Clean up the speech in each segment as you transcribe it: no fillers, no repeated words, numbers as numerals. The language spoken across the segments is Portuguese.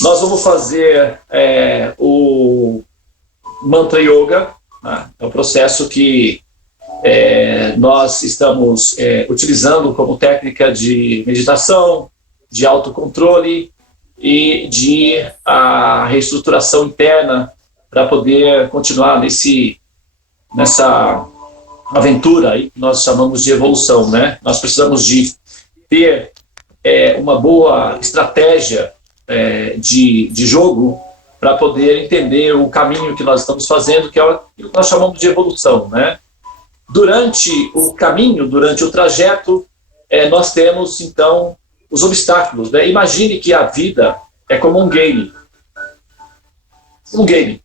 Nós vamos fazer o Mantra Yoga, né? É um processo que nós estamos utilizando como técnica de meditação, de autocontrole e de reestruturação interna para poder continuar nessa aventura aí que nós chamamos de evolução, né? Nós precisamos de ter uma boa estratégia de jogo para poder entender o caminho que nós estamos fazendo, que é o que nós chamamos de evolução, né? Durante o caminho, durante o trajeto, nós temos, então, os obstáculos, né? Imagine que a vida é como um game. Um game.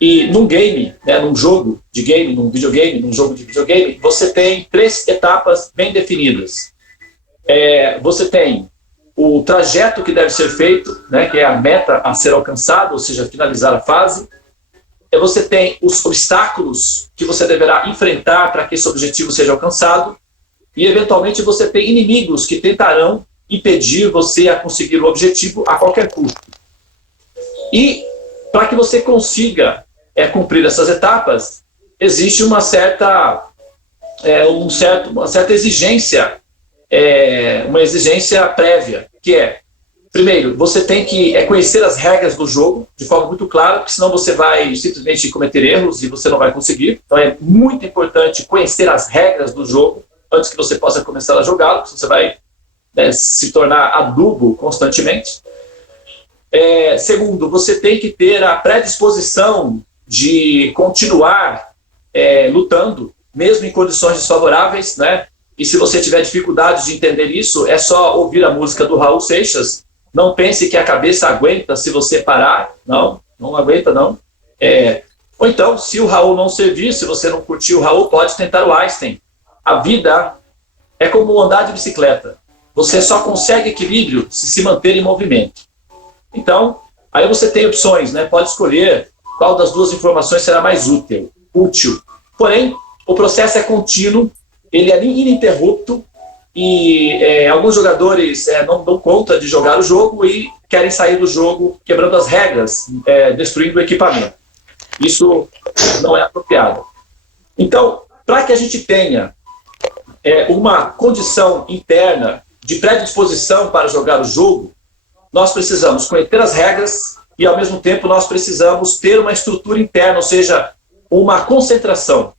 E num game, né, num jogo de game, num videogame, num jogo de videogame, você tem 3 etapas bem definidas. Você tem o trajeto que deve ser feito, né, que é a meta a ser alcançada, ou seja, finalizar a fase. Você tem os obstáculos que você deverá enfrentar para que esse objetivo seja alcançado. E, eventualmente, você tem inimigos que tentarão impedir você a conseguir o objetivo a qualquer custo. E, para que você consiga cumprir essas etapas, existe uma certa exigência, uma exigência prévia, que primeiro, você tem que conhecer as regras do jogo de forma muito clara, porque senão você vai simplesmente cometer erros e você não vai conseguir. Então é muito importante conhecer as regras do jogo antes que você possa começar a jogá-lo, porque você vai se tornar adubo constantemente. Segundo, você tem que ter a predisposição de continuar lutando, mesmo em condições desfavoráveis, né? E se você tiver dificuldade de entender isso, é só ouvir a música do Raul Seixas. Não pense que a cabeça aguenta se você parar. Não aguenta, não. Ou então, se o Raul não servir, se você não curtir o Raul, pode tentar o Einstein. A vida é como andar de bicicleta. Você só consegue equilíbrio se manter em movimento. Então, aí você tem opções, né? Pode escolher qual das duas informações será mais útil. Porém, o processo é contínuo, ele é ininterrupto e alguns jogadores não dão conta de jogar o jogo e querem sair do jogo quebrando as regras, destruindo o equipamento. Isso não é apropriado. Então, para que a gente tenha uma condição interna de predisposição para jogar o jogo, nós precisamos conhecer as regras e, ao mesmo tempo, nós precisamos ter uma estrutura interna, ou seja, uma concentração.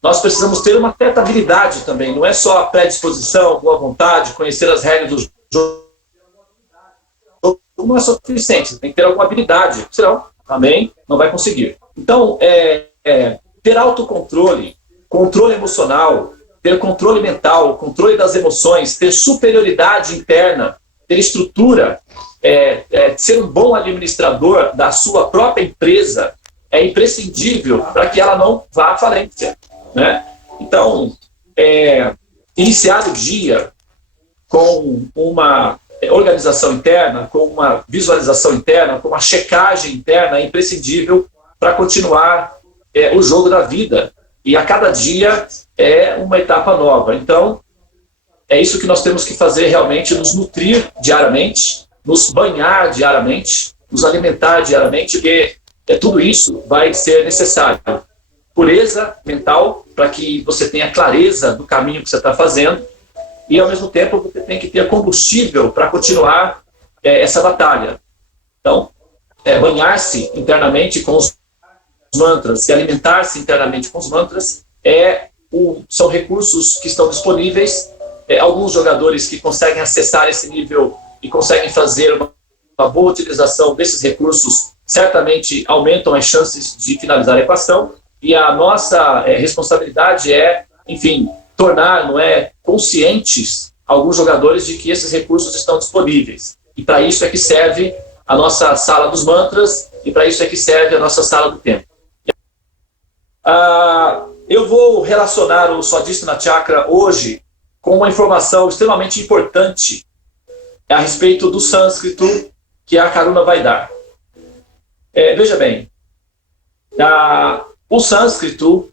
Nós precisamos ter uma certa habilidade também, não é só a predisposição, boa vontade, conhecer as regras do jogo. Não é suficiente, tem que ter alguma habilidade, senão também não vai conseguir. Então, ter autocontrole, controle emocional, ter controle mental, controle das emoções, ter superioridade interna, ter estrutura, ser um bom administrador da sua própria empresa é imprescindível para que ela não vá à falência, né? Então, iniciar o dia com uma organização interna, com uma visualização interna, com uma checagem interna é imprescindível para continuar o jogo da vida. E a cada dia é uma etapa nova. Então, é isso que nós temos que fazer realmente, nos nutrir diariamente, nos banhar diariamente, nos alimentar diariamente, porque tudo isso vai ser necessário. Pureza mental, para que você tenha clareza do caminho que você está fazendo, e ao mesmo tempo você tem que ter combustível para continuar essa batalha. Então, banhar-se internamente com os mantras e alimentar-se internamente com os mantras são recursos que estão disponíveis. Alguns jogadores que conseguem acessar esse nível e conseguem fazer uma boa utilização desses recursos certamente aumentam as chances de finalizar a equação, e a nossa responsabilidade enfim, tornar conscientes alguns jogadores de que esses recursos estão disponíveis. E para isso é que serve a nossa sala dos mantras, e para isso é que serve a nossa sala do tempo. Eu vou relacionar o Swadhisthana Chakra hoje com uma informação extremamente importante a respeito do sânscrito que a Karuna vai dar. Veja bem, o sânscrito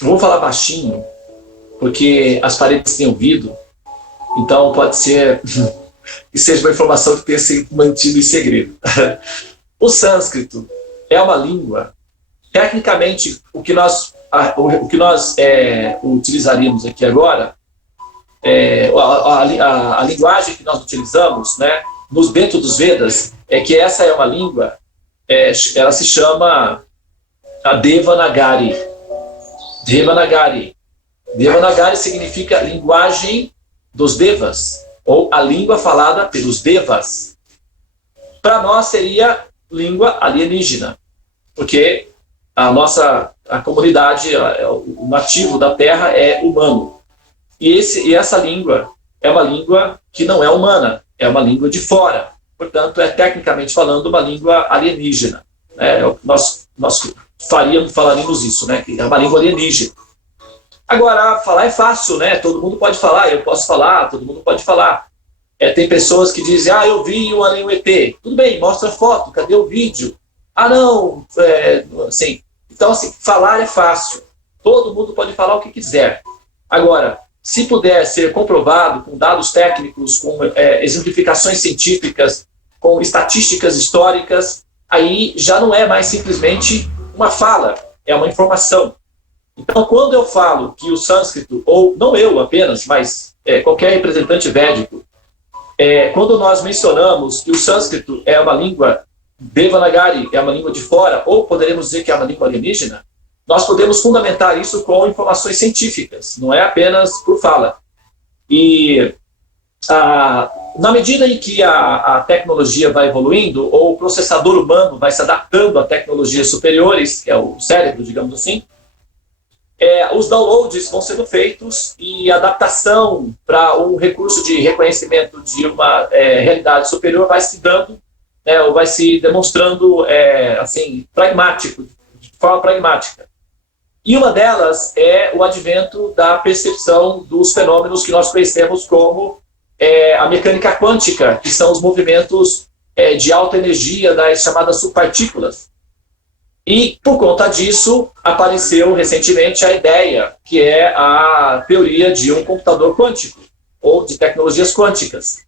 vou falar baixinho, porque as paredes têm ouvido, Então pode ser que seja uma informação que tenha sido mantida em segredo. O sânscrito é uma língua, tecnicamente, o que nós utilizaríamos aqui agora, a linguagem que nós utilizamos, né, dentro dos Vedas, é que essa é uma língua, ela se chama a Devanagari. Devanagari. Devanagari significa linguagem dos Devas, ou a língua falada pelos Devas. Para nós seria língua alienígena, porque a comunidade, o nativo da Terra é humano. E essa língua é uma língua que não é humana, é uma língua de fora. Portanto, é tecnicamente falando uma língua alienígena. Nós falaríamos isso, né? Que é uma língua alienígena. Agora, falar é fácil, né? Todo mundo pode falar, eu posso falar, todo mundo pode falar. Tem pessoas que dizem, eu vi o Alien ET. Tudo bem, mostra a foto, cadê o vídeo? Não, assim. Então, assim, falar é fácil. Todo mundo pode falar o que quiser. Agora, se puder ser comprovado com dados técnicos, com exemplificações científicas, com estatísticas históricas, aí já não é mais simplesmente uma fala, é uma informação. Então, quando eu falo que o sânscrito, ou não eu apenas, mas qualquer representante védico, quando nós mencionamos que o sânscrito é uma língua Devanagari, é uma língua de fora, ou poderemos dizer que é uma língua alienígena, nós podemos fundamentar isso com informações científicas, não é apenas por fala. E na medida em que a tecnologia vai evoluindo, ou o processador humano vai se adaptando a tecnologias superiores, que é o cérebro, digamos assim, os downloads vão sendo feitos e a adaptação para um recurso de reconhecimento de uma realidade superior vai se dando, ou vai se demonstrando assim, pragmático, de forma pragmática. E uma delas é o advento da percepção dos fenômenos que nós conhecemos como a mecânica quântica, que são os movimentos de alta energia das chamadas subpartículas. E, por conta disso, apareceu recentemente a ideia, que é a teoria de um computador quântico, ou de tecnologias quânticas.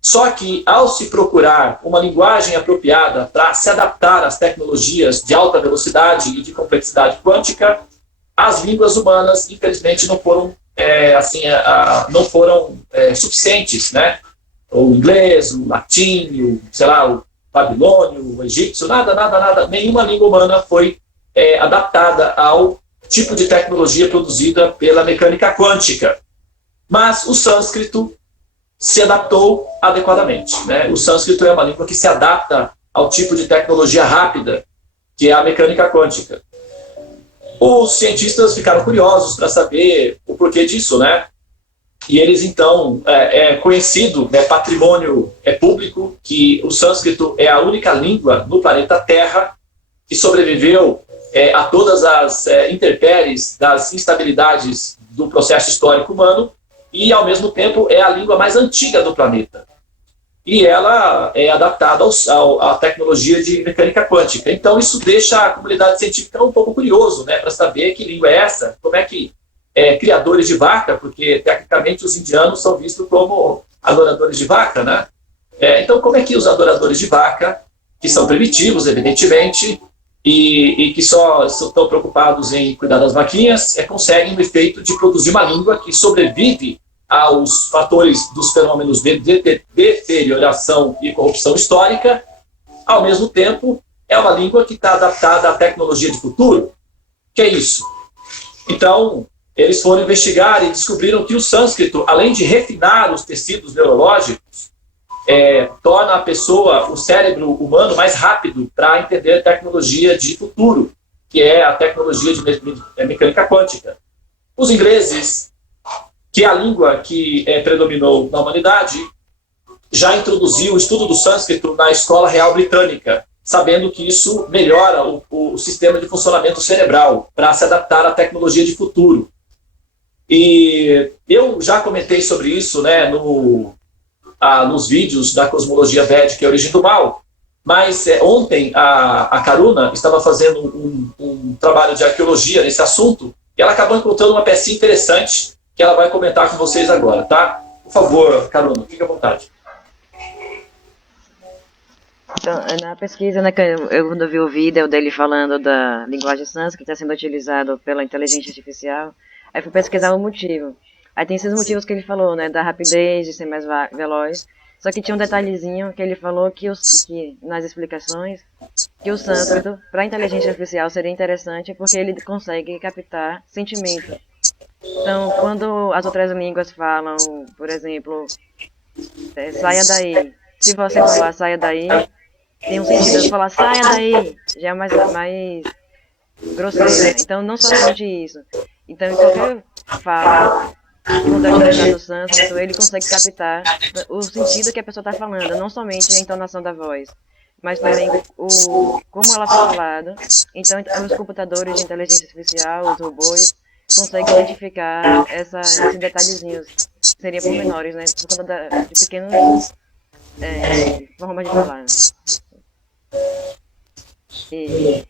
Só que, ao se procurar uma linguagem apropriada para se adaptar às tecnologias de alta velocidade e de complexidade quântica, as línguas humanas, infelizmente, não foram, suficientes, né? O inglês, o latim, o babilônio, o egípcio, nada, nenhuma língua humana foi adaptada ao tipo de tecnologia produzida pela mecânica quântica. Mas o sânscrito se adaptou adequadamente, né? O sânscrito é uma língua que se adapta ao tipo de tecnologia rápida, que é a mecânica quântica. Os cientistas ficaram curiosos para saber o porquê disso, né? E eles, então, é conhecido, patrimônio público, que o sânscrito é a única língua no planeta Terra que sobreviveu a todas as intempéries das instabilidades do processo histórico humano e, ao mesmo tempo, é a língua mais antiga do planeta. E ela é adaptada à tecnologia de mecânica quântica. Então, isso deixa a comunidade científica um pouco curioso, né, para saber que língua é essa, como é que criadores de vaca, porque tecnicamente os indianos são vistos como adoradores de vaca, né? Então, como é que os adoradores de vaca, que são primitivos, evidentemente, e que só estão preocupados em cuidar das vaquinhas, conseguem o efeito de produzir uma língua que sobrevive aos fatores dos fenômenos de deterioração e corrupção histórica, ao mesmo tempo, é uma língua que está adaptada à tecnologia de futuro. Que é isso? Então, eles foram investigar e descobriram que o sânscrito, além de refinar os tecidos neurológicos, torna a pessoa, o cérebro humano, mais rápido para entender a tecnologia de futuro, que é a tecnologia de mecânica quântica. Os ingleses, que é a língua que predominou na humanidade, já introduziu o estudo do sânscrito na Escola Real Britânica, sabendo que isso melhora o sistema de funcionamento cerebral para se adaptar à tecnologia de futuro. E eu já comentei sobre isso, né, nos vídeos da Cosmologia Védica e a Origem do Mal, mas ontem a Karuna estava fazendo um trabalho de arqueologia nesse assunto e ela acabou encontrando uma pecinha interessante que ela vai comentar com vocês agora, tá? O Por favor, Caruna, fique à vontade. Então, na pesquisa, né, que eu quando eu vi o vídeo dele falando da linguagem sânscrita que está sendo utilizado pela inteligência artificial, aí fui pesquisar o motivo. Aí tem esses motivos que ele falou, né, da rapidez, de ser mais veloz. Só que tinha um detalhezinho que ele falou que nas explicações, que o sânscrito, para a inteligência artificial, seria interessante porque ele consegue captar sentimento. Então, quando as outras línguas falam, por exemplo, saia daí, se você falar saia daí, tem um sentido de falar saia daí, já é mais grosseira. Então, não somente isso. Então, em qualquer fala, quando é utilizado o sânscrito, ele consegue captar o sentido que a pessoa está falando, não somente a entonação da voz, mas também como ela foi falada. Então, os computadores de inteligência artificial, os robôs, conseguem identificar esses detalhezinhos, que seriam pormenores, né, por conta de pequenas formas de falar. E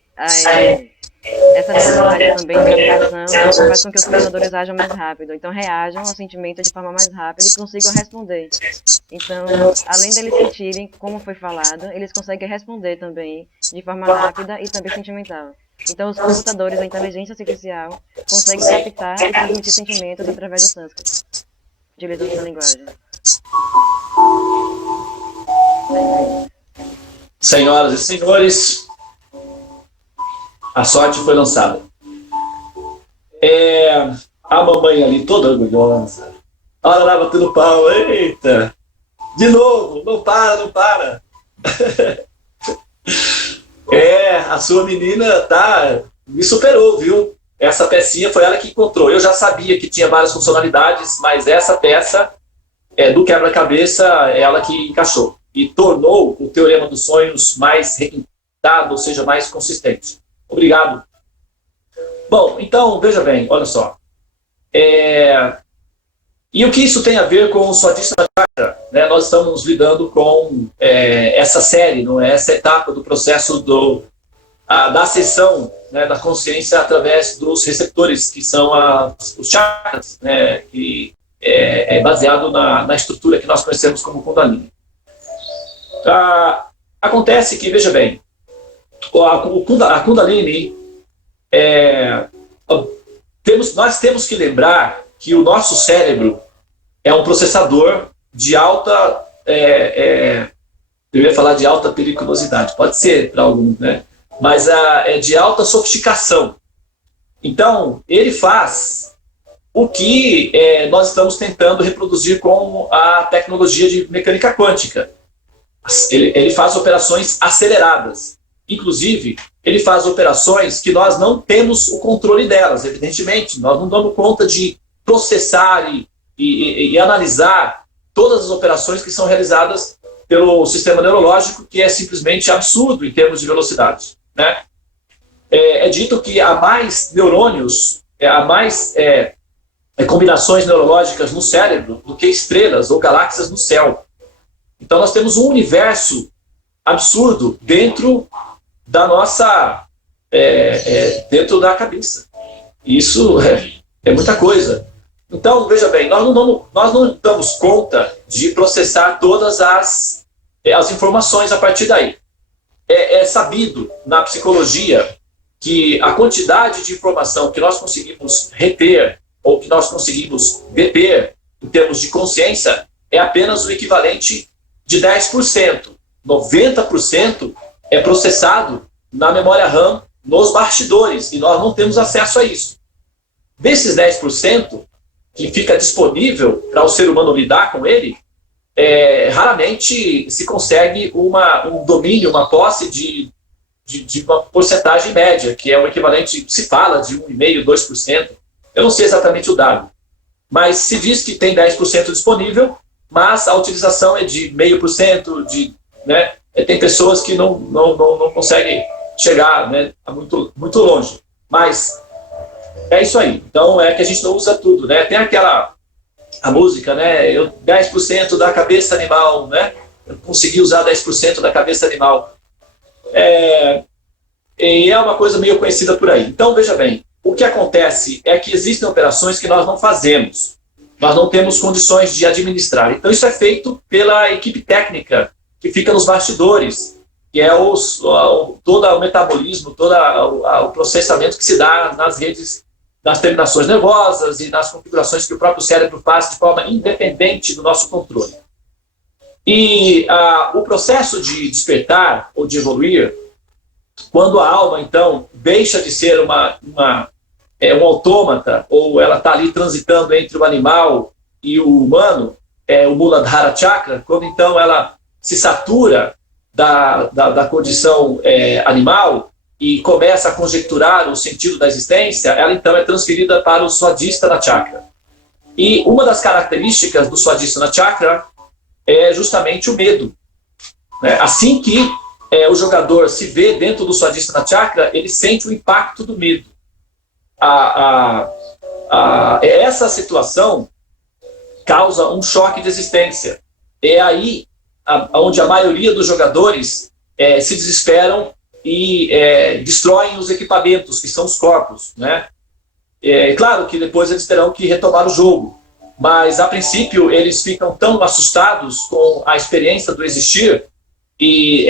essa necessidade também de captação faz com que os computadores ajam mais rápido. Então, reajam ao sentimento de forma mais rápida e consigam responder. Então, além deles sentirem como foi falado, eles conseguem responder também de forma rápida e também sentimental. Então, os computadores, a inteligência artificial, conseguem captar e transmitir sentimentos através do sânscrito, utilizando essa linguagem. Senhoras e senhores, a sorte foi lançada. A mamãe ali toda orgulhosa. Olha lá, batendo pau. Eita! De novo, não para, não para. A sua menina me superou, viu? Essa pecinha foi ela que encontrou. Eu já sabia que tinha várias funcionalidades, mas essa peça do quebra-cabeça, ela que encaixou. E tornou o Teorema dos Sonhos mais requintado, ou seja, mais consistente. Obrigado. Bom, então, veja bem, olha só. E o que isso tem a ver com o Swadhisthana Chakra? Né? Nós estamos lidando com essa série, não é? Essa etapa do processo da ascensão, né, da consciência através dos receptores, que são os chakras, né, que é baseado na estrutura que nós conhecemos como Kundalini. Acontece que, veja bem, a Kundalini, nós temos que lembrar que o nosso cérebro é um processador de alta, eu ia falar de alta periculosidade, pode ser para alguns, né? Mas é de alta sofisticação. Então, ele faz o que nós estamos tentando reproduzir com a tecnologia de mecânica quântica. Ele faz operações aceleradas. Inclusive, ele faz operações que nós não temos o controle delas, evidentemente. Nós não damos conta de processar e analisar todas as operações que são realizadas pelo sistema neurológico, que é simplesmente absurdo em termos de velocidade. Né? É dito que há mais neurônios, há mais combinações neurológicas no cérebro do que estrelas ou galáxias no céu. Então nós temos um universo absurdo dentro da nossa, dentro da cabeça. Isso é muita coisa. Então, veja bem, nós não damos conta de processar todas as informações a partir daí. É sabido na psicologia que a quantidade de informação que nós conseguimos reter ou que nós conseguimos deter em termos de consciência é apenas o equivalente de 10%. 90% é processado na memória RAM, nos bastidores, e nós não temos acesso a isso. Desses 10% que fica disponível para o ser humano lidar com ele, raramente se consegue um domínio, uma posse de uma porcentagem média, que é o equivalente, se fala de 1,5%, 2%. Eu não sei exatamente o dado, mas se diz que tem 10% disponível, mas a utilização é de 0,5%, né? Tem pessoas que não conseguem chegar, né, muito, muito longe. Mas é isso aí. Então é que a gente não usa tudo, né? Tem a música, né? 10% da cabeça animal, né? Eu consegui usar 10% da cabeça animal. E é uma coisa meio conhecida por aí. Então, veja bem, o que acontece é que existem operações que nós não fazemos. nós não temos condições de administrar. Então isso é feito pela equipe técnica que fica nos bastidores, que é todo o metabolismo, todo o processamento que se dá nas redes, nas terminações nervosas e nas configurações que o próprio cérebro faz de forma independente do nosso controle. E o processo de despertar ou de evoluir, quando a alma, então, deixa de ser um autômata, ou ela está ali transitando entre o animal e o humano, o Muladhara Chakra, quando então ela se satura da condição animal e começa a conjecturar o sentido da existência, ela então é transferida para o Swadhisthana Chakra. E uma das características do Swadhisthana Chakra é justamente o medo. Né? Assim que o jogador se vê dentro do Swadhisthana Chakra, ele sente o impacto do medo. Essa situação causa um choque de existência. É aí onde a maioria dos jogadores se desesperam e destroem os equipamentos, que são os corpos. Né? Claro que depois eles terão que retomar o jogo, mas a princípio eles ficam tão assustados com a experiência do existir e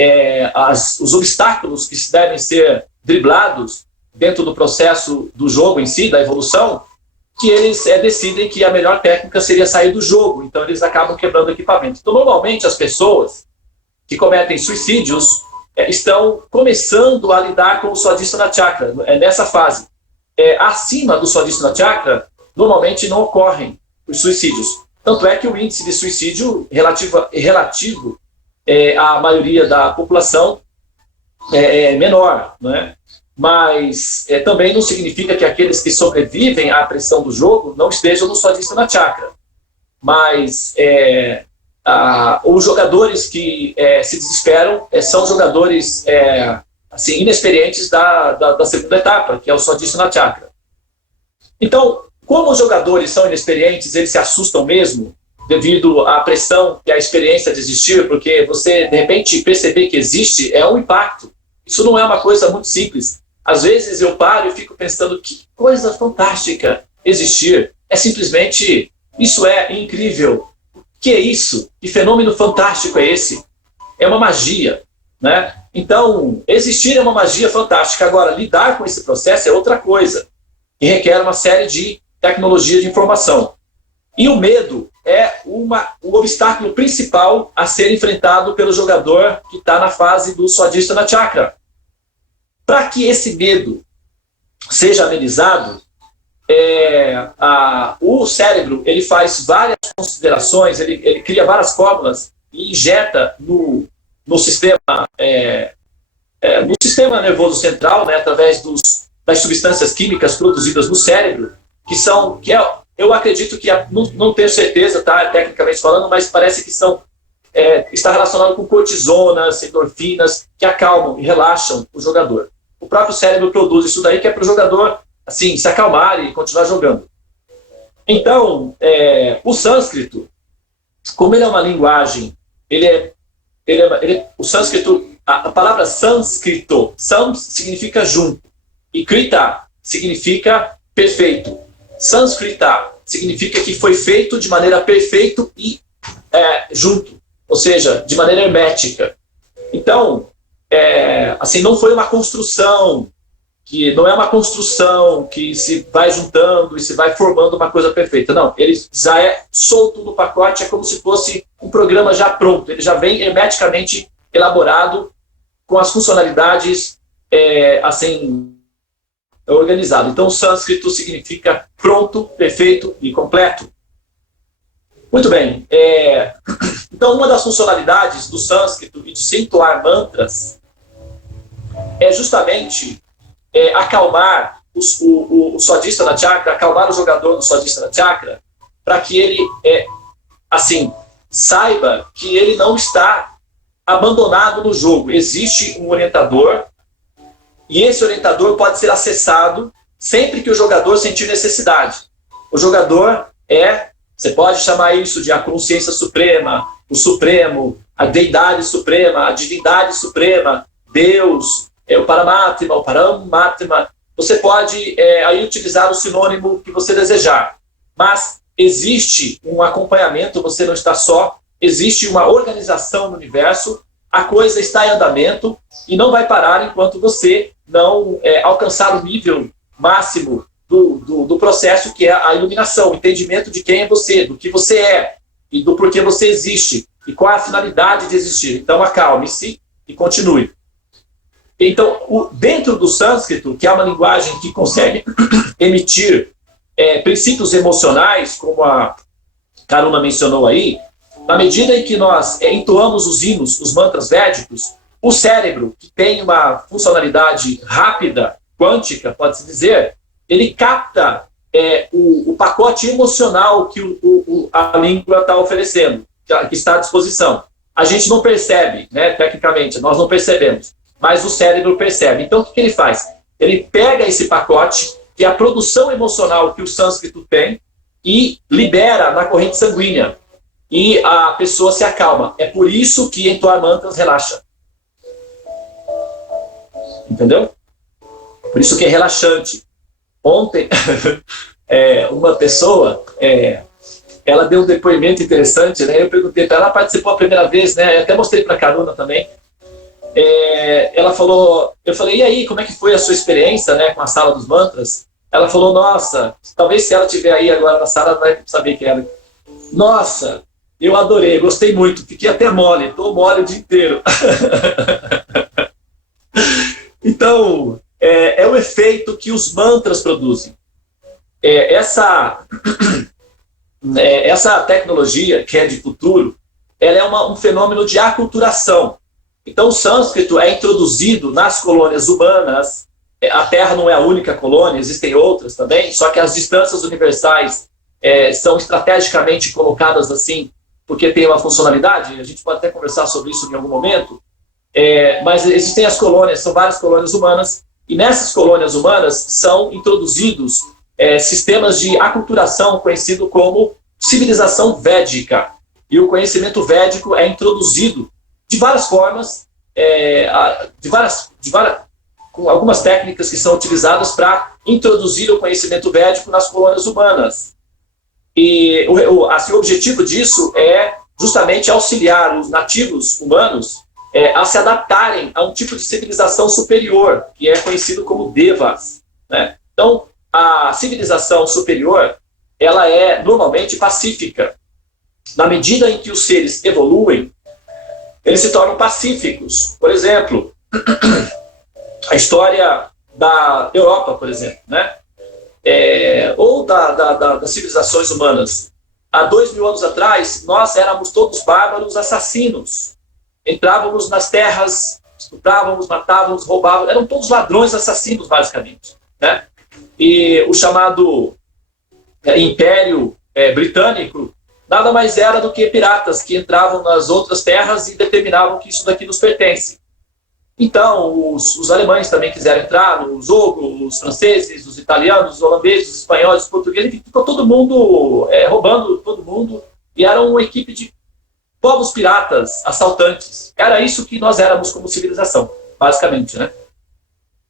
os obstáculos que devem ser driblados dentro do processo do jogo em si, da evolução, que eles decidem que a melhor técnica seria sair do jogo, então eles acabam quebrando o equipamento. Então, normalmente, as pessoas que cometem suicídios estão começando a lidar com o Swadhisthana Chakra, nessa fase. Acima do Swadhisthana Chakra, normalmente não ocorrem os suicídios. Tanto é que o índice de suicídio relativo à maioria da população é menor, não é? Mas também não significa que aqueles que sobrevivem à pressão do jogo não estejam no Swadhisthana Chakra. Mas os jogadores que se desesperam são jogadores assim, inexperientes da segunda etapa, que é o Swadhisthana Chakra. Então, como os jogadores são inexperientes, eles se assustam mesmo devido à pressão e à experiência de existir, porque você, de repente, perceber que existe é um impacto. Isso não é uma coisa muito simples. Às vezes eu paro e fico pensando que coisa fantástica existir. Simplesmente, isso é incrível. O que é isso? Que fenômeno fantástico é esse? É uma magia, né? Então, existir é uma magia fantástica. Agora, lidar com esse processo é outra coisa, que requer uma série de tecnologia de informação. E o medo é o obstáculo principal a ser enfrentado pelo jogador que está na fase do Swadhisthana Chakra. Para que esse medo seja amenizado, o cérebro ele faz várias considerações, ele cria várias fórmulas e injeta no sistema nervoso central, né, através das substâncias químicas produzidas no cérebro, eu acredito que, não tenho certeza, tá, tecnicamente falando, mas parece que está relacionado com cortisonas, endorfinas, que acalmam e relaxam o jogador. O próprio cérebro produz isso daí, que é para o jogador assim, se acalmar e continuar jogando. Então, o sânscrito, como ele é uma linguagem, o sânscrito, a palavra sânscrito, sam significa junto, e krita significa perfeito. Sânscrita significa que foi feito de maneira perfeita e junto, ou seja, de maneira hermética. Então, assim, não foi uma construção, que não é uma construção que se vai juntando e se vai formando uma coisa perfeita. Não, ele já é solto no pacote, é como se fosse um programa já pronto, ele já vem hermeticamente elaborado, com as funcionalidades assim, organizado. Então, o sânscrito significa pronto, perfeito e completo. Muito bem. Então, uma das funcionalidades do sânscrito e de se entoar mantras é justamente acalmar o Swadhisthana Chakra, acalmar o jogador do Swadhisthana Chakra, para que ele, assim, saiba que ele não está abandonado no jogo. Existe um orientador, e esse orientador pode ser acessado sempre que o jogador sentir necessidade. O jogador você pode chamar isso de a consciência suprema, o supremo, a deidade suprema, a divindade suprema, Deus, o Paramatma, o Paramatma. Você pode aí utilizar o sinônimo que você desejar. Mas existe um acompanhamento, você não está só, existe uma organização no universo, a coisa está em andamento e não vai parar enquanto você não alcançar o nível máximo do processo, que é a iluminação, o entendimento de quem é você, do que você é e do porquê você existe e qual é a finalidade de existir. Então acalme-se e continue. Então, dentro do sânscrito, que é uma linguagem que consegue emitir princípios emocionais, como a Karuna mencionou aí, na medida em que nós entoamos os hinos, os mantras védicos, o cérebro, que tem uma funcionalidade rápida, quântica, pode-se dizer, ele capta o pacote emocional que a língua está oferecendo, que está à disposição. A gente não percebe, né, tecnicamente, nós não percebemos, mas o cérebro percebe. Então, o que ele faz? Ele pega esse pacote, que é a produção emocional que o sânscrito tem, e libera na corrente sanguínea. E a pessoa se acalma. É por isso que entoar mantras relaxa. Entendeu? Por isso que é relaxante. Ontem, uma pessoa, ela deu um depoimento interessante, né? Eu perguntei para ela, participou a primeira vez, né? Eu até mostrei para a Karuna também. Ela falou, eu falei, e aí, como é que foi a sua experiência, né, com a sala dos mantras? Ela falou, nossa, talvez se ela estiver aí agora na sala, ela vai saber que era. Nossa, eu adorei, gostei muito, fiquei até mole, estou mole o dia inteiro. Então, é o efeito que os mantras produzem. Essa tecnologia, que é de futuro, ela é um fenômeno de aculturação. Então, o sânscrito é introduzido nas colônias humanas. A Terra não é a única colônia, existem outras também, só que as distâncias universais são estrategicamente colocadas assim, porque tem uma funcionalidade. A gente pode até conversar sobre isso em algum momento. Mas existem as colônias, são várias colônias humanas, e nessas colônias humanas são introduzidos sistemas de aculturação conhecido como civilização védica. E o conhecimento védico é introduzido de várias formas, com algumas técnicas que são utilizadas para introduzir o conhecimento védico nas colônias humanas. E o objetivo disso é justamente auxiliar os nativos humanos a se adaptarem a um tipo de civilização superior, que é conhecido como devas, né? Então, a civilização superior, ela é normalmente pacífica. Na medida em que os seres evoluem, eles se tornam pacíficos. Por exemplo, a história da Europa, por exemplo, né? Ou das civilizações humanas. Há 2000 anos atrás, nós éramos todos bárbaros assassinos. Entrávamos nas terras, estuprávamos, matávamos, roubávamos, eram todos ladrões assassinos, basicamente, né? E o chamado Império Britânico nada mais era do que piratas que entravam nas outras terras e determinavam que isso daqui nos pertence. Então, os alemães também quiseram entrar no jogo, os franceses, os italianos, os holandeses, os espanhóis, os portugueses, enfim, ficou todo mundo roubando todo mundo, e era uma equipe de povos piratas, assaltantes. Era isso que nós éramos como civilização, basicamente, né?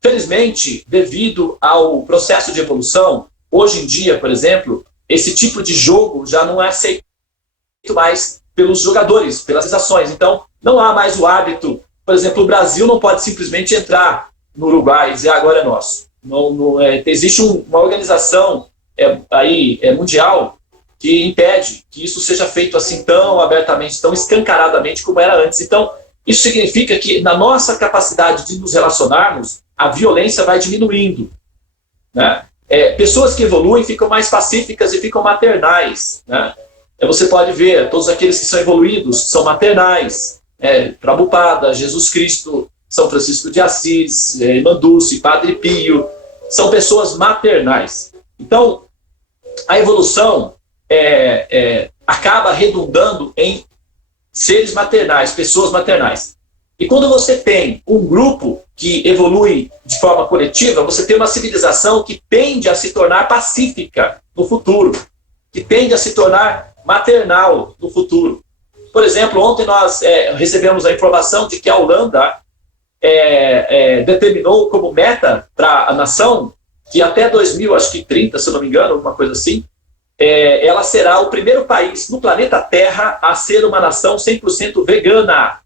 Felizmente, devido ao processo de evolução, hoje em dia, por exemplo, esse tipo de jogo já não é aceito mais pelos jogadores, pelas ações. Então, não há mais o hábito. Por exemplo, o Brasil não pode simplesmente entrar no Uruguai e dizer agora é nosso. Existe uma organização mundial que impede que isso seja feito assim tão abertamente, tão escancaradamente como era antes. Então, isso significa que na nossa capacidade de nos relacionarmos, a violência vai diminuindo, né? Pessoas que evoluem ficam mais pacíficas e ficam maternais, né? Você pode ver, todos aqueles que são evoluídos são maternais. Prabhupada, Jesus Cristo, São Francisco de Assis, Irmã Dulce, Padre Pio, são pessoas maternais. Então, a evolução acaba redundando em seres maternais, pessoas maternais. E quando você tem um grupo que evolui de forma coletiva, você tem uma civilização que tende a se tornar pacífica no futuro, que tende a se tornar maternal no futuro. Por exemplo, ontem nós recebemos a informação de que a Holanda determinou como meta para a nação que até 2030, se não me engano, alguma coisa assim, ela será o primeiro país no planeta Terra a ser uma nação 100% vegana.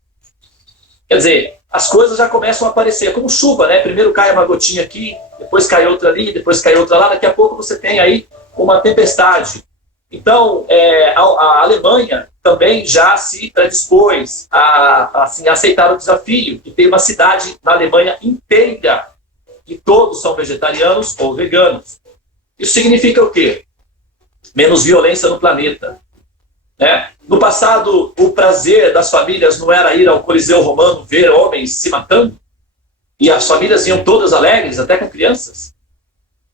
Quer dizer, as coisas já começam a aparecer, como chuva, né? Primeiro cai uma gotinha aqui, depois cai outra ali, depois cai outra lá, daqui a pouco você tem aí uma tempestade. Então, a Alemanha também já se predispôs a aceitar o desafio e tem uma cidade na Alemanha inteira que todos são vegetarianos ou veganos. Isso significa o quê? Menos violência no planeta. Né? No passado, o prazer das famílias não era ir ao Coliseu Romano ver homens se matando? E as famílias iam todas alegres, até com crianças?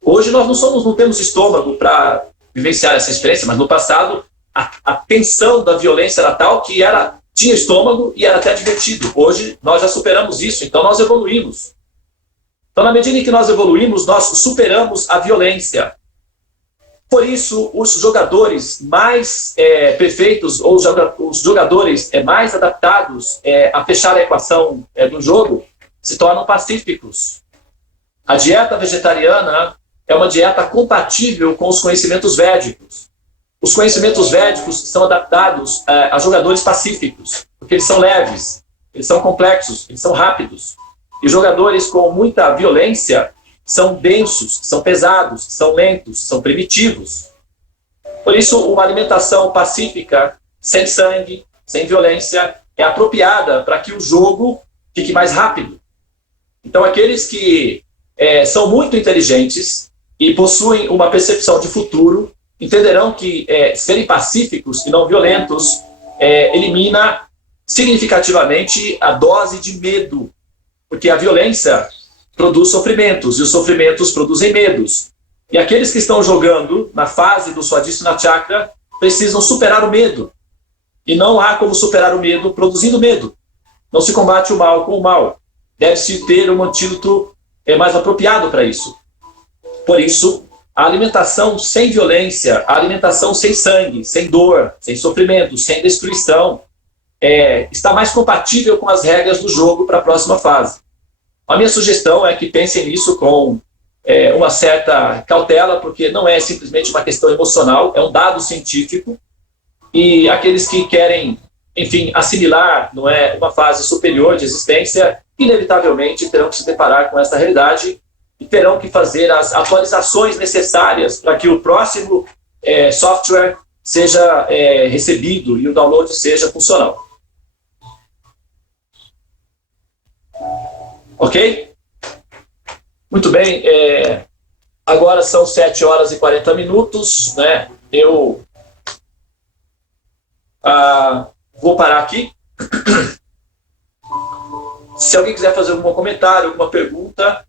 Hoje nós não temos estômago para vivenciar essa experiência, mas no passado a tensão da violência era tal que tinha estômago e era até divertido. Hoje nós já superamos isso, então nós evoluímos. Então, na medida em que nós evoluímos, nós superamos a violência. Por isso, os jogadores mais perfeitos, ou os jogadores mais adaptados a fechar a equação do jogo, se tornam pacíficos. A dieta vegetariana é uma dieta compatível com os conhecimentos védicos. Os conhecimentos védicos são adaptados a jogadores pacíficos, porque eles são leves, eles são complexos, eles são rápidos. E jogadores com muita violência são densos, são pesados, são lentos, são primitivos. Por isso, uma alimentação pacífica, sem sangue, sem violência, é apropriada para que o jogo fique mais rápido. Então, aqueles que são muito inteligentes e possuem uma percepção de futuro, entenderão que serem pacíficos e não violentos elimina significativamente a dose de medo, porque a violência produz sofrimentos, e os sofrimentos produzem medos. E aqueles que estão jogando na fase do Swadhisthana Chakra precisam superar o medo. E não há como superar o medo produzindo medo. Não se combate o mal com o mal. Deve-se ter um antídoto mais apropriado para isso. Por isso, a alimentação sem violência, a alimentação sem sangue, sem dor, sem sofrimento, sem destruição, está mais compatível com as regras do jogo para a próxima fase. A minha sugestão é que pensem nisso com uma certa cautela, porque não é simplesmente uma questão emocional, é um dado científico, e aqueles que querem, enfim, assimilar uma fase superior de existência, inevitavelmente terão que se deparar com essa realidade e terão que fazer as atualizações necessárias para que o próximo software seja recebido e o download seja funcional. Ok? Muito bem. Agora são 7 horas e 40 minutos. Né? Eu vou parar aqui. Se alguém quiser fazer algum comentário, alguma pergunta.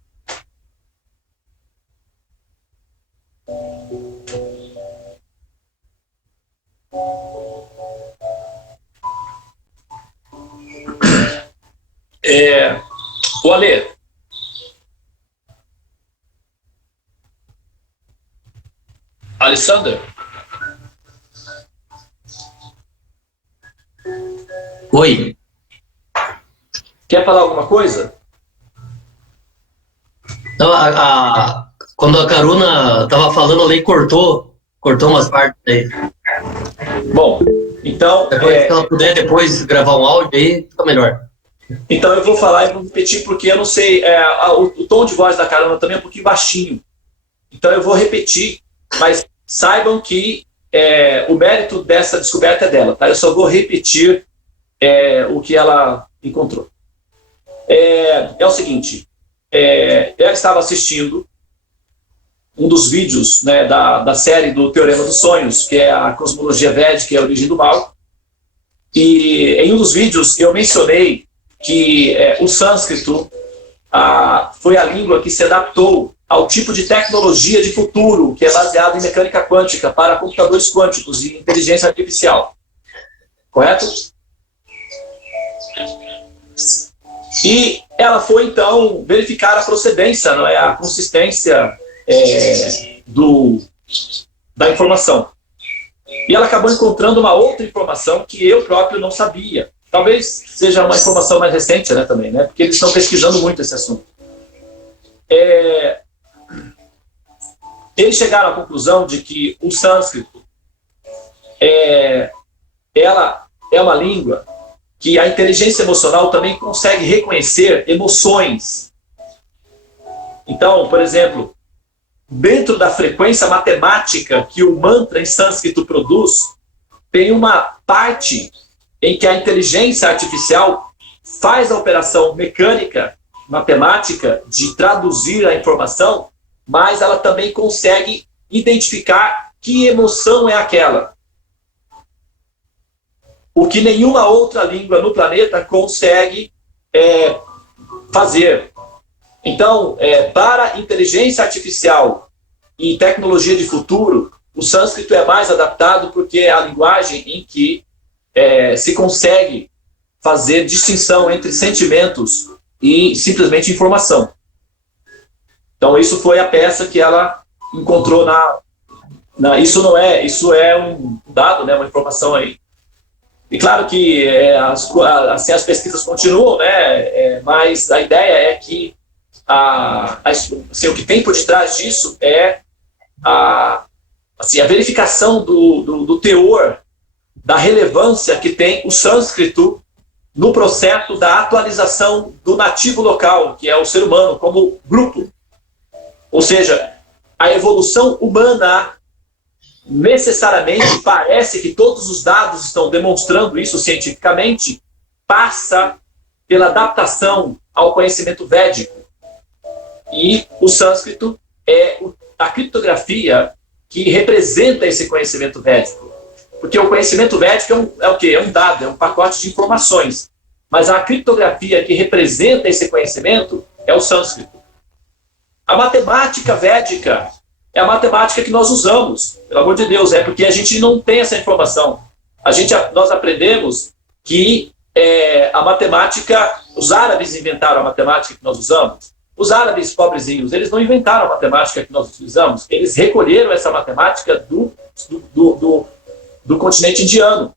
O Alê. Alexander? Oi. Quer falar alguma coisa? Então, quando a Karuna estava falando, a Lei cortou umas partes aí. Bom, então... Se ela puder depois gravar um áudio aí, fica melhor. Então eu vou falar e vou repetir, porque eu não sei, o tom de voz da Karuna também é um pouquinho baixinho. Então eu vou repetir, mas saibam que o mérito dessa descoberta é dela, tá? Eu só vou repetir o que ela encontrou. É o seguinte, ela estava assistindo um dos vídeos, né, da série do Teorema dos Sonhos, que é a cosmologia védica e a origem do mal, e em um dos vídeos eu mencionei que o sânscrito foi a língua que se adaptou ao tipo de tecnologia de futuro que é baseado em mecânica quântica para computadores quânticos e inteligência artificial. Correto? E ela foi, então, verificar a procedência, não é, a consistência da informação. E ela acabou encontrando uma outra informação que eu próprio não sabia. Talvez seja uma informação mais recente, né, também, né, porque eles estão pesquisando muito esse assunto. Eles chegaram à conclusão de que o sânscrito ela é uma língua que a inteligência emocional também consegue reconhecer emoções. Então, por exemplo, dentro da frequência matemática que o mantra em sânscrito produz, tem uma parte em que a inteligência artificial faz a operação mecânica, matemática, de traduzir a informação, mas ela também consegue identificar que emoção é aquela. O que nenhuma outra língua no planeta consegue fazer. Então, para inteligência artificial e tecnologia de futuro, o sânscrito é mais adaptado porque é a linguagem em que se consegue fazer distinção entre sentimentos e simplesmente informação. Então, isso foi a peça que ela encontrou isso é um dado, né, uma informação aí. E claro que as pesquisas continuam, né, mas a ideia é que o que tem por detrás disso é a verificação do teor, da relevância que tem o sânscrito no processo da atualização do nativo local, que é o ser humano como grupo. Ou seja, a evolução humana necessariamente, parece que todos os dados estão demonstrando isso cientificamente, passa pela adaptação ao conhecimento védico. E o sânscrito é a criptografia que representa esse conhecimento védico. Porque o conhecimento védico é o quê? É um dado, é um pacote de informações. Mas a criptografia que representa esse conhecimento é o sânscrito. A matemática védica é a matemática que nós usamos, pelo amor de Deus, porque a gente não tem essa informação. Nós aprendemos que a matemática, os árabes inventaram a matemática que nós usamos. Os árabes pobrezinhos, eles não inventaram a matemática que nós utilizamos, eles recolheram essa matemática do continente indiano,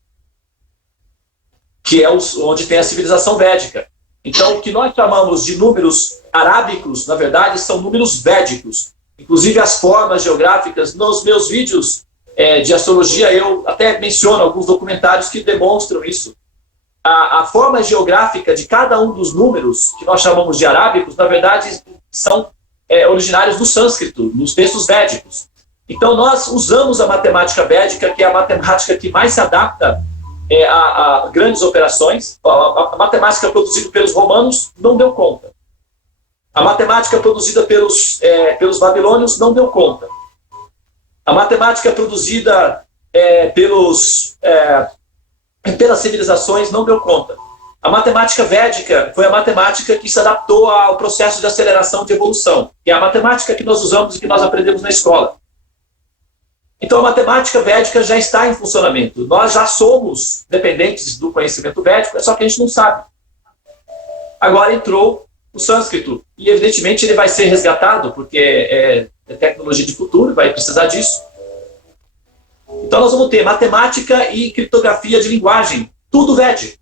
que é onde tem a civilização védica. Então, o que nós chamamos de números arábicos, na verdade, são números védicos. Inclusive, as formas geográficas, nos meus vídeos de astrologia, eu até menciono alguns documentários que demonstram isso. A forma geográfica de cada um dos números, que nós chamamos de arábicos, na verdade, são originários do sânscrito, nos textos védicos. Então, nós usamos a matemática védica, que é a matemática que mais se adapta a grandes operações. A matemática produzida pelos romanos não deu conta. A matemática produzida pelos babilônios não deu conta. A matemática produzida pelas civilizações não deu conta. A matemática védica foi a matemática que se adaptou ao processo de aceleração de evolução, que é a matemática que nós usamos e que nós aprendemos na escola. Então, a matemática védica já está em funcionamento. Nós já somos dependentes do conhecimento védico, só que a gente não sabe. Agora entrou o sânscrito, e evidentemente ele vai ser resgatado, porque é tecnologia de futuro, vai precisar disso. Então nós vamos ter matemática e criptografia de linguagem, tudo védico.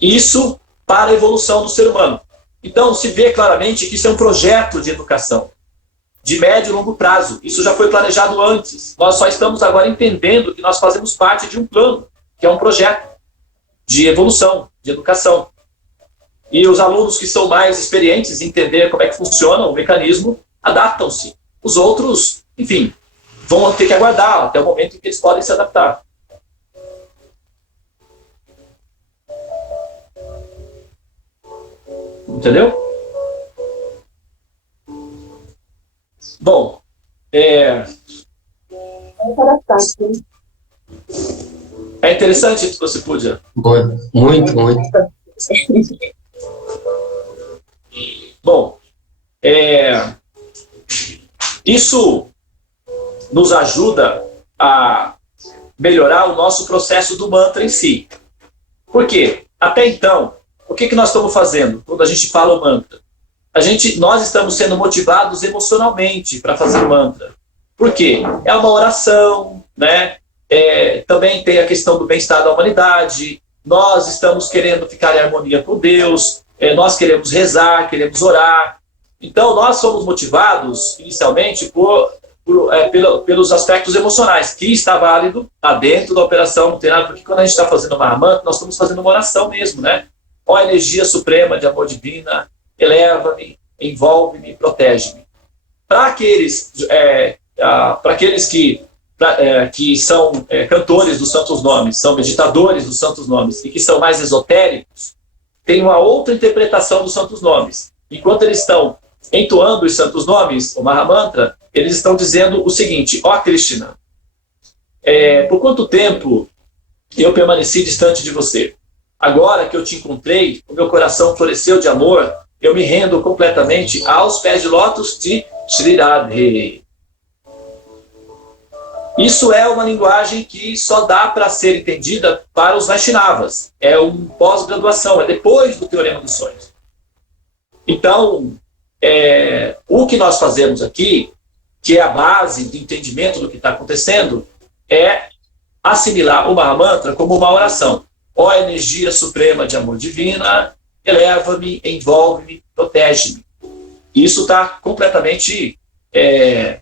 Isso para a evolução do ser humano. Então se vê claramente que isso é um projeto de educação, de médio e longo prazo. Isso já foi planejado antes. Nós só estamos agora entendendo que nós fazemos parte de um plano, que é um projeto de evolução, de educação. E os alunos que são mais experientes em entender como é que funciona o mecanismo, adaptam-se. Os outros, enfim, vão ter que aguardar até o momento em que eles podem se adaptar. Entendeu? Bom, é interessante isso que você podia. Muito, muito. Bom, isso nos ajuda a melhorar o nosso processo do mantra em si. Por quê? Até então, o que nós estamos fazendo quando a gente fala o mantra? Nós estamos sendo motivados emocionalmente para fazer o mantra. Por quê? É uma oração, né? Também tem a questão do bem-estar da humanidade. Nós estamos querendo ficar em harmonia com Deus. Nós queremos rezar, queremos orar. Então, nós somos motivados, inicialmente, por pelos aspectos emocionais, que está válido, está dentro da operação, não tem nada, porque quando a gente está fazendo uma Mahamantra, nós estamos fazendo uma oração mesmo, né? Ó energia suprema de amor divina, eleva-me, envolve-me, protege-me. Para aqueles que são cantores dos santos nomes, são meditadores dos santos nomes e que são mais esotéricos, tem uma outra interpretação dos santos nomes. Enquanto eles estão entoando os santos nomes, o Mahamantra, eles estão dizendo o seguinte: ó Krishna, por quanto tempo eu permaneci distante de você? Agora que eu te encontrei, o meu coração floresceu de amor, eu me rendo completamente aos pés de lótus de Shri Radhe. Isso é uma linguagem que só dá para ser entendida para os Vaishnavas. É uma pós-graduação, é depois do Teorema dos Sonhos. Então, o que nós fazemos aqui, que é a base do entendimento do que está acontecendo, é assimilar o Mahamantra como uma oração. Ó energia suprema de amor divina, eleva-me, envolve-me, protege-me. Isso está completamente... é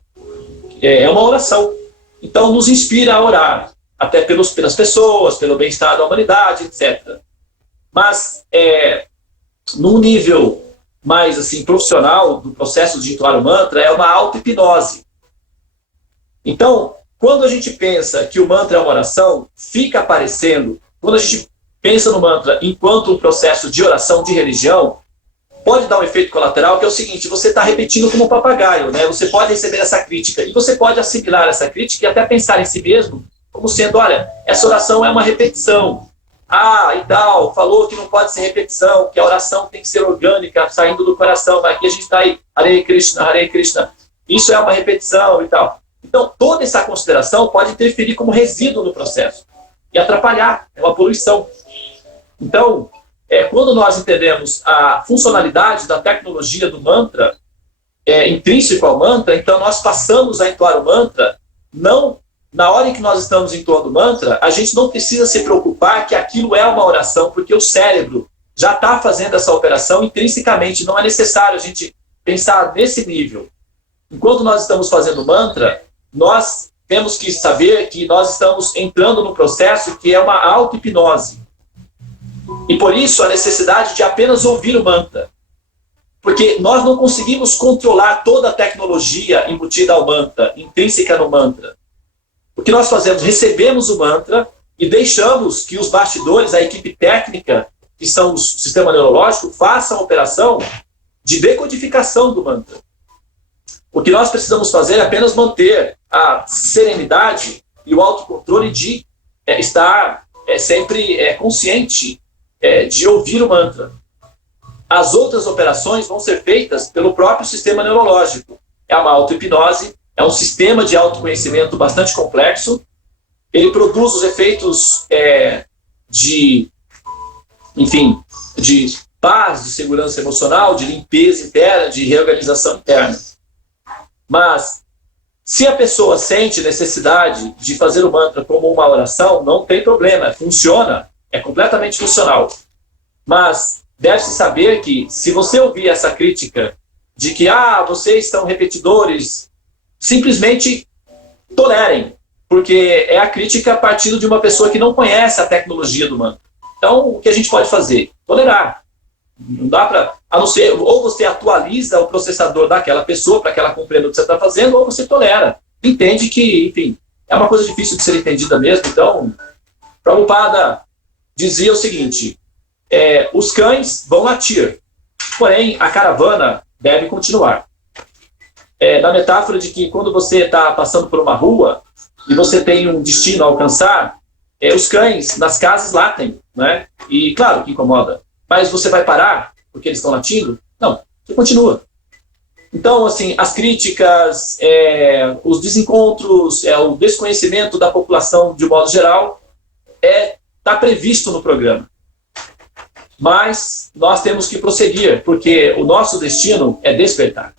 uma oração. Então, nos inspira a orar, até pelas pessoas, pelo bem-estar da humanidade, etc. Mas, num nível mais assim, profissional do processo de entoar o mantra, é uma auto-hipnose. Então, quando a gente pensa que o mantra é uma oração, fica aparecendo, quando a gente pensa no mantra enquanto um processo de oração de religião, pode dar um efeito colateral, que é o seguinte: você está repetindo como um papagaio, né? Você pode receber essa crítica, e você pode assimilar essa crítica e até pensar em si mesmo como sendo, olha, essa oração é uma repetição. Ah, e tal, falou que não pode ser repetição, que a oração tem que ser orgânica, saindo do coração, mas aqui a gente está aí, Hare Krishna, isso é uma repetição e tal. Então, toda essa consideração pode interferir como resíduo no processo e atrapalhar, é uma poluição. Então, quando nós entendemos a funcionalidade da tecnologia do mantra, intrínseco ao mantra, então nós passamos a entoar o mantra, não na hora em que nós estamos entoando o mantra, a gente não precisa se preocupar que aquilo é uma oração, porque o cérebro já está fazendo essa operação intrinsecamente, não é necessário a gente pensar nesse nível. Enquanto nós estamos fazendo o mantra, nós temos que saber que nós estamos entrando no processo que é uma auto-hipnose. E por isso a necessidade de apenas ouvir o mantra. Porque nós não conseguimos controlar toda a tecnologia embutida ao mantra, intrínseca no mantra. O que nós fazemos? Recebemos o mantra e deixamos que os bastidores, a equipe técnica, que são o sistema neurológico, façam a operação de decodificação do mantra. O que nós precisamos fazer é apenas manter a serenidade e o autocontrole de estar sempre consciente de ouvir o mantra. As outras operações vão ser feitas pelo próprio sistema neurológico. É uma auto-hipnose, é um sistema de autoconhecimento bastante complexo. Ele produz os efeitos de paz, de segurança emocional, de limpeza interna, de reorganização interna. Mas, se a pessoa sente necessidade de fazer o mantra como uma oração, não tem problema, funciona, é completamente funcional. Mas deve-se saber que, se você ouvir essa crítica de que, vocês são repetidores, simplesmente tolerem, porque é a crítica a partir de uma pessoa que não conhece a tecnologia do mantra. Então, o que a gente pode fazer? Tolerar. Não dá para, a não ser, ou você atualiza o processador daquela pessoa para que ela compreenda o que você está fazendo, ou você tolera. Entende que, enfim, é uma coisa difícil de ser entendida mesmo. Então, Prabhupada dizia o seguinte: os cães vão latir, porém a caravana deve continuar. Na metáfora de que quando você está passando por uma rua e você tem um destino a alcançar, os cães nas casas latem, né? E claro que incomoda. Mas você vai parar porque eles estão latindo? Não, você continua. Então, assim, as críticas, os desencontros, o desconhecimento da população de modo geral, está previsto no programa. Mas nós temos que prosseguir, porque o nosso destino é despertar.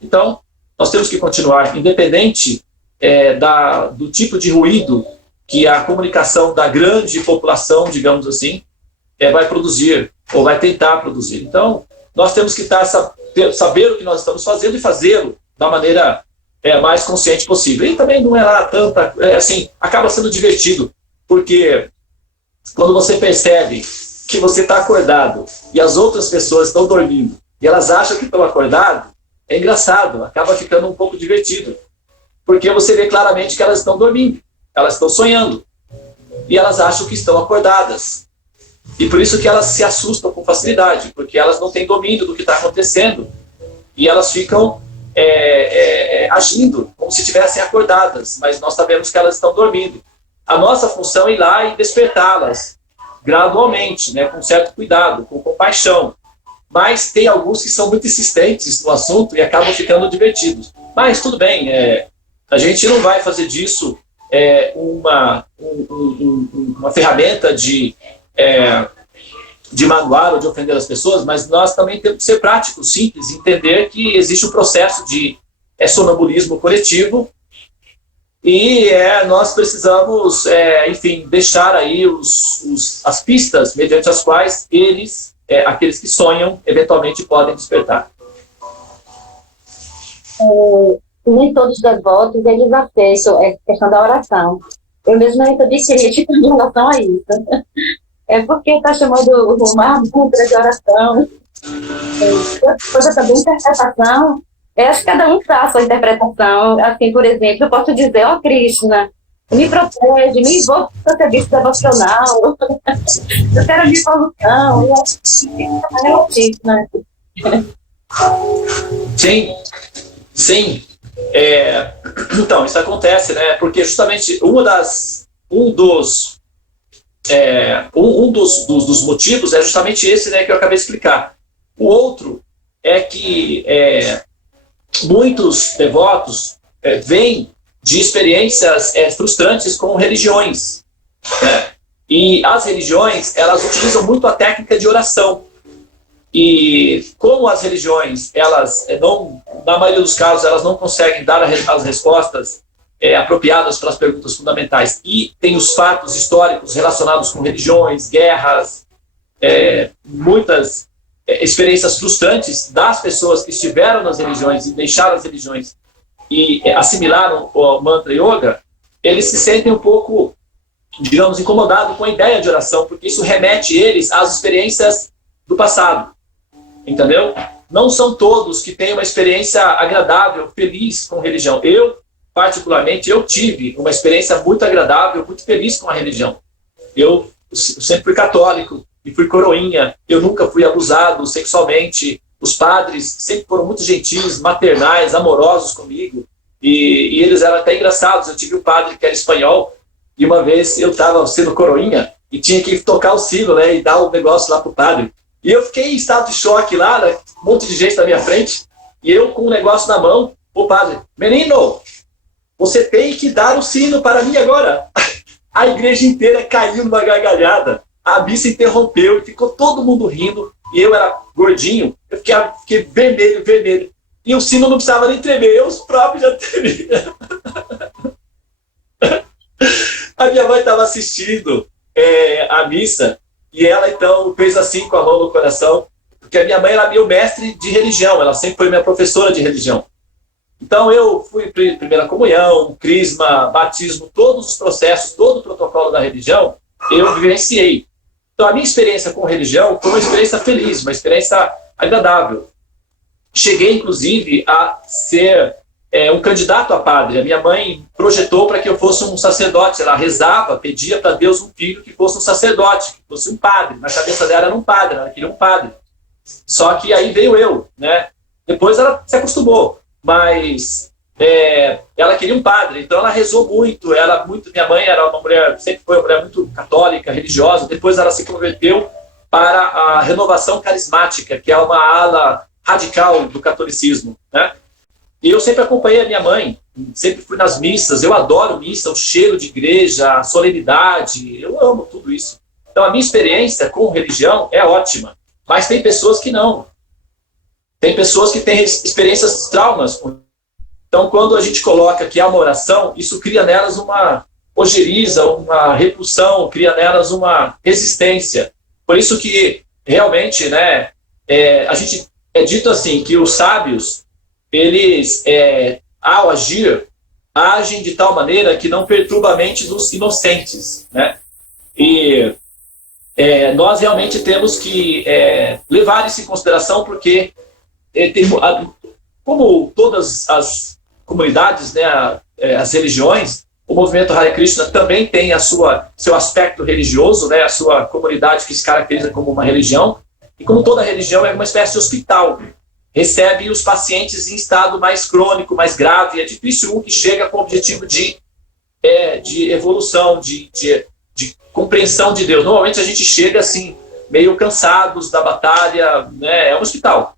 Então, nós temos que continuar, independente do tipo de ruído que a comunicação da grande população, digamos assim, vai produzir, ou vai tentar produzir. Então, nós temos que saber o que nós estamos fazendo e fazê-lo da maneira mais consciente possível. E também não é lá tanta, assim, acaba sendo divertido, porque quando você percebe que você está acordado e as outras pessoas estão dormindo e elas acham que estão acordadas, é engraçado, acaba ficando um pouco divertido, porque você vê claramente que elas estão dormindo, elas estão sonhando e elas acham que estão acordadas. E por isso que elas se assustam com facilidade, porque elas não têm domínio do que está acontecendo e elas ficam agindo como se estivessem acordadas, mas nós sabemos que elas estão dormindo. A nossa função é ir lá e despertá-las gradualmente, né, com certo cuidado, com compaixão. Mas tem alguns que são muito insistentes no assunto e acabam ficando divertidos. Mas tudo bem, a gente não vai fazer disso uma ferramenta de magoar ou de ofender as pessoas, mas nós também temos que ser práticos, simples, entender que existe um processo de sonambulismo coletivo e nós precisamos, enfim, deixar aí as pistas mediante as quais eles, aqueles que sonham, eventualmente podem despertar. Nem todos os devotos eles acessam a questão da oração. Eu mesma recebi crítica em relação a isso. Porque está chamando uma mantra de oração. Coisa também interpretação. Acho que cada um faz a sua interpretação. Assim, por exemplo, eu posso dizer, ó Krishna, me protege, me envolve no seu serviço devocional. Eu quero de evolução. É relativo, né? Sim. Então, isso acontece, né? Porque justamente um dos motivos é justamente esse, né, que eu acabei de explicar. O outro é que muitos devotos vêm de experiências frustrantes com religiões, né? E as religiões, elas utilizam muito a técnica de oração. E como as religiões, elas não, na maioria dos casos, elas não conseguem dar as respostas apropriadas para as perguntas fundamentais, e tem os fatos históricos relacionados com religiões, guerras, muitas experiências frustrantes das pessoas que estiveram nas religiões e deixaram as religiões e assimilaram o mantra yoga, eles se sentem um pouco, digamos, incomodados com a ideia de oração, porque isso remete eles às experiências do passado, entendeu? Não são todos que têm uma experiência agradável, feliz com religião. Particularmente, eu tive uma experiência muito agradável, muito feliz com a religião. Eu sempre fui católico e fui coroinha, eu nunca fui abusado sexualmente, os padres sempre foram muito gentis, maternais, amorosos comigo, e eles eram até engraçados. Eu tive um padre que era espanhol, e uma vez eu estava sendo coroinha, e tinha que tocar o sino, né, e dar um negócio lá pro padre. E eu fiquei em estado de choque lá, né, um monte de gente na minha frente, e eu com um negócio na mão, o padre, menino, você tem que dar o sino para mim agora. A igreja inteira caiu numa gargalhada. A missa interrompeu e ficou todo mundo rindo. E eu era gordinho, eu fiquei vermelho. E o sino não precisava nem tremer, eu os próprios já tremiam. A minha mãe estava assistindo a missa e ela então fez assim com a mão no coração, porque a minha mãe era meu mestre de religião, ela sempre foi minha professora de religião. Então eu fui primeira comunhão, crisma, batismo, todos os processos, todo o protocolo da religião, eu vivenciei. Então a minha experiência com religião foi uma experiência feliz, uma experiência agradável. Cheguei, inclusive, a ser um candidato a padre. A minha mãe projetou para que eu fosse um sacerdote. Ela rezava, pedia para Deus um filho que fosse um sacerdote, que fosse um padre. Na cabeça dela era um padre, ela queria um padre. Só que aí veio eu, né? Depois ela se acostumou. Mas ela queria um padre, então ela rezou muito. Minha mãe era uma mulher, sempre foi uma mulher muito católica, religiosa. Depois ela se converteu para a renovação carismática, que é uma ala radical do catolicismo, né? E eu sempre acompanhei a minha mãe, sempre fui nas missas. Eu adoro missa, o cheiro de igreja, a solenidade, eu amo tudo isso. Então a minha experiência com religião é ótima, mas tem pessoas que não. Tem pessoas que têm experiências traumas. Então, quando a gente coloca que há uma oração, isso cria nelas uma ojeriza, uma repulsão, cria nelas uma resistência. Por isso que, realmente, né, a gente dito assim, que os sábios, eles ao agir, agem de tal maneira que não perturba a mente dos inocentes, né? E nós realmente temos que levar isso em consideração, porque como todas as comunidades, né, as religiões, o movimento Hare Krishna também tem seu aspecto religioso, né, a sua comunidade que se caracteriza como uma religião, e como toda religião é uma espécie de hospital, recebe os pacientes em estado mais crônico, mais grave. É difícil um que chega com o objetivo de evolução, de compreensão de Deus. Normalmente a gente chega assim, meio cansados da batalha, né? É um hospital.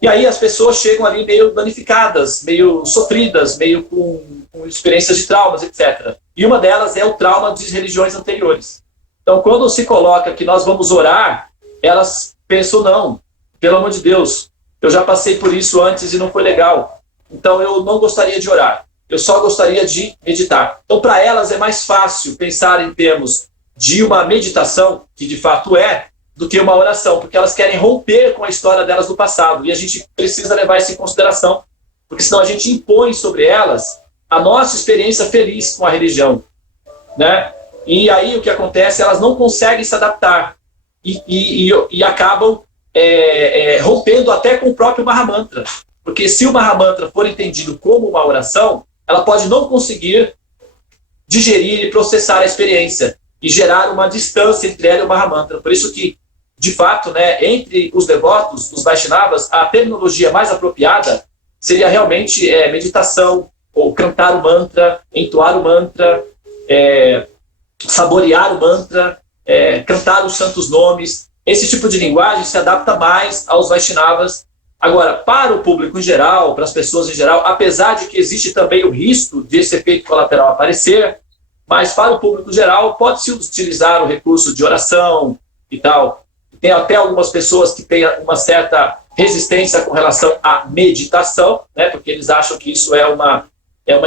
E aí as pessoas chegam ali meio danificadas, meio sofridas, meio com experiências de traumas, etc. E uma delas é o trauma de religiões anteriores. Então, quando se coloca que nós vamos orar, elas pensam, não, pelo amor de Deus, eu já passei por isso antes e não foi legal. Então, eu não gostaria de orar. Eu só gostaria de meditar. Então, para elas é mais fácil pensar em termos de uma meditação, que de fato do que uma oração, porque elas querem romper com a história delas do passado. E a gente precisa levar isso em consideração, porque senão a gente impõe sobre elas a nossa experiência feliz com a religião, né? E aí o que acontece, elas não conseguem se adaptar e acabam rompendo até com o próprio Mahamantra. Porque se o Mahamantra for entendido como uma oração, ela pode não conseguir digerir e processar a experiência e gerar uma distância entre ela e o Mahamantra. Por isso que, de fato, né, entre os devotos, os Vaishnavas, a terminologia mais apropriada seria realmente meditação, ou cantar o mantra, entoar o mantra, saborear o mantra, cantar os santos nomes. Esse tipo de linguagem se adapta mais aos Vaishnavas. Agora, para o público em geral, para as pessoas em geral, apesar de que existe também o risco de esse efeito colateral aparecer, mas para o público geral pode-se utilizar o recurso de oração e tal. Tem até algumas pessoas que têm uma certa resistência com relação à meditação, né, porque eles acham que isso é uma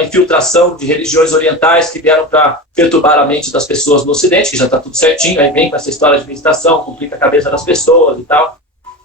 infiltração de religiões orientais que vieram para perturbar a mente das pessoas no Ocidente, que já está tudo certinho, aí vem com essa história de meditação, complica a cabeça das pessoas e tal.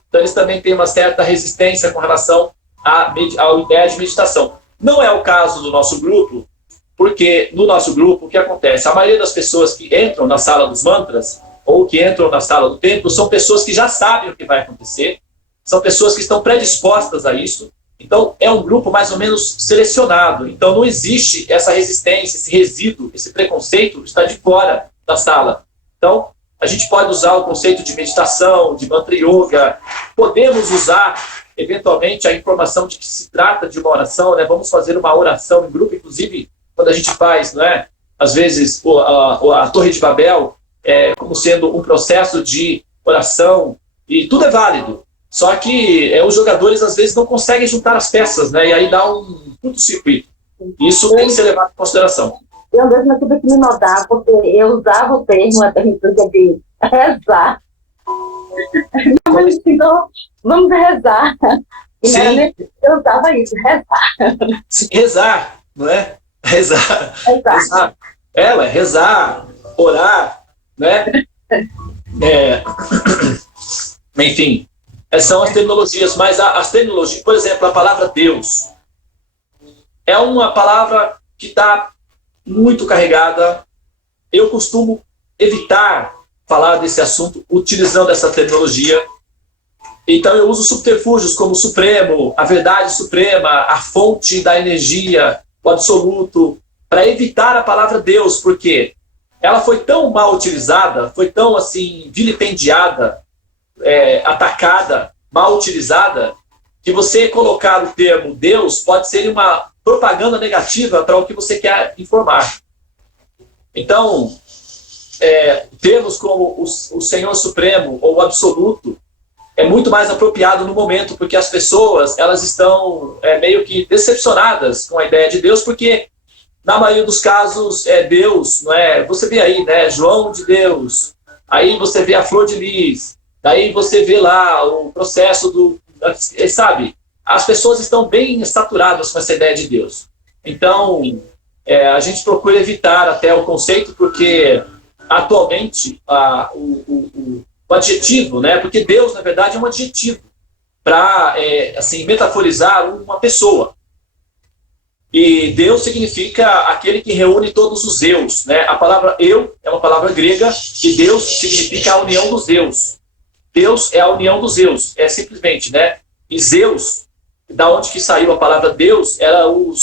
Então eles também têm uma certa resistência com relação à ideia de meditação. Não é o caso do nosso grupo, porque no nosso grupo o que acontece? A maioria das pessoas que entram na sala dos mantras, ou que entram na sala do templo, são pessoas que já sabem o que vai acontecer, são pessoas que estão predispostas a isso. Então, é um grupo mais ou menos selecionado. Então, não existe essa resistência, esse resíduo, esse preconceito está de fora da sala. Então, a gente pode usar o conceito de meditação, de mantra yoga. Podemos usar, eventualmente, a informação de que se trata de uma oração, né? Vamos fazer uma oração em grupo, inclusive, quando a gente faz, não é? Às vezes, a Torre de Babel, como sendo um processo de oração, e tudo é válido. Só que os jogadores, às vezes, não conseguem juntar as peças, né? E aí dá um curto-circuito. Isso tem que ser levado em consideração. Eu mesmo tive que me notar, porque eu usava o termo até de rezar. Mas então, vamos rezar. E Sim. eu usava isso, rezar. Sim, rezar, não é? Rezar. Rezar, orar, né? Enfim. São as terminologias, mas as terminologias, por exemplo, a palavra Deus é uma palavra que está muito carregada. Eu costumo evitar falar desse assunto utilizando essa terminologia. Então eu uso subterfúgios como o Supremo, a verdade suprema, a fonte da energia, o absoluto, para evitar a palavra Deus, porque ela foi tão mal utilizada, foi tão assim vilipendiada, atacada, mal utilizada, que você colocar o termo Deus pode ser uma propaganda negativa para o que você quer informar. Então, termos como o Senhor Supremo ou o Absoluto é muito mais apropriado no momento, porque as pessoas elas estão meio que decepcionadas com a ideia de Deus, porque na maioria dos casos Deus, não é? Você vê aí, né, João de Deus, aí você vê a flor de lis, daí você vê lá o processo sabe? As pessoas estão bem saturadas com essa ideia de Deus. Então, a gente procura evitar até o conceito, porque atualmente o adjetivo, né? Porque Deus, na verdade, é um adjetivo para assim, metaforizar uma pessoa. E Deus significa aquele que reúne todos os eus, né? A palavra eu é uma palavra grega e Deus significa a união dos eus. Deus é a união dos eus, é simplesmente, né? E Zeus, da onde que saiu a palavra Deus, era o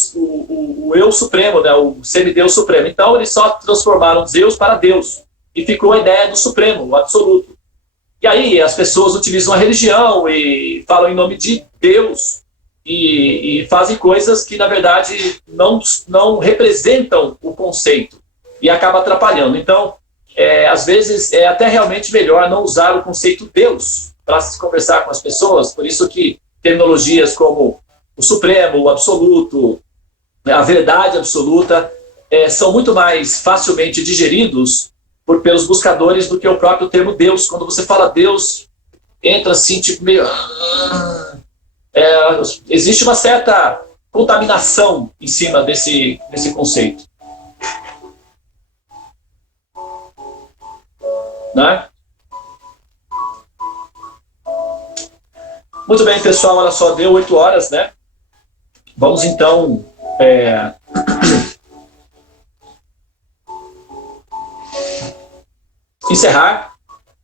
eu supremo, né? O semideus supremo. Então eles só transformaram Zeus para Deus e ficou a ideia do supremo, o absoluto. E aí as pessoas utilizam a religião e falam em nome de Deus e fazem coisas que, na verdade, não representam o conceito e acaba atrapalhando. Então, às vezes, é até realmente melhor não usar o conceito Deus para se conversar com as pessoas. Por isso que terminologias como o supremo, o absoluto, a verdade absoluta, são muito mais facilmente digeridos pelos buscadores do que o próprio termo Deus. Quando você fala Deus, entra assim, tipo meio... existe uma certa contaminação em cima desse conceito. Né? Muito bem, pessoal, olha só, deu 8 horas, né? Vamos então encerrar.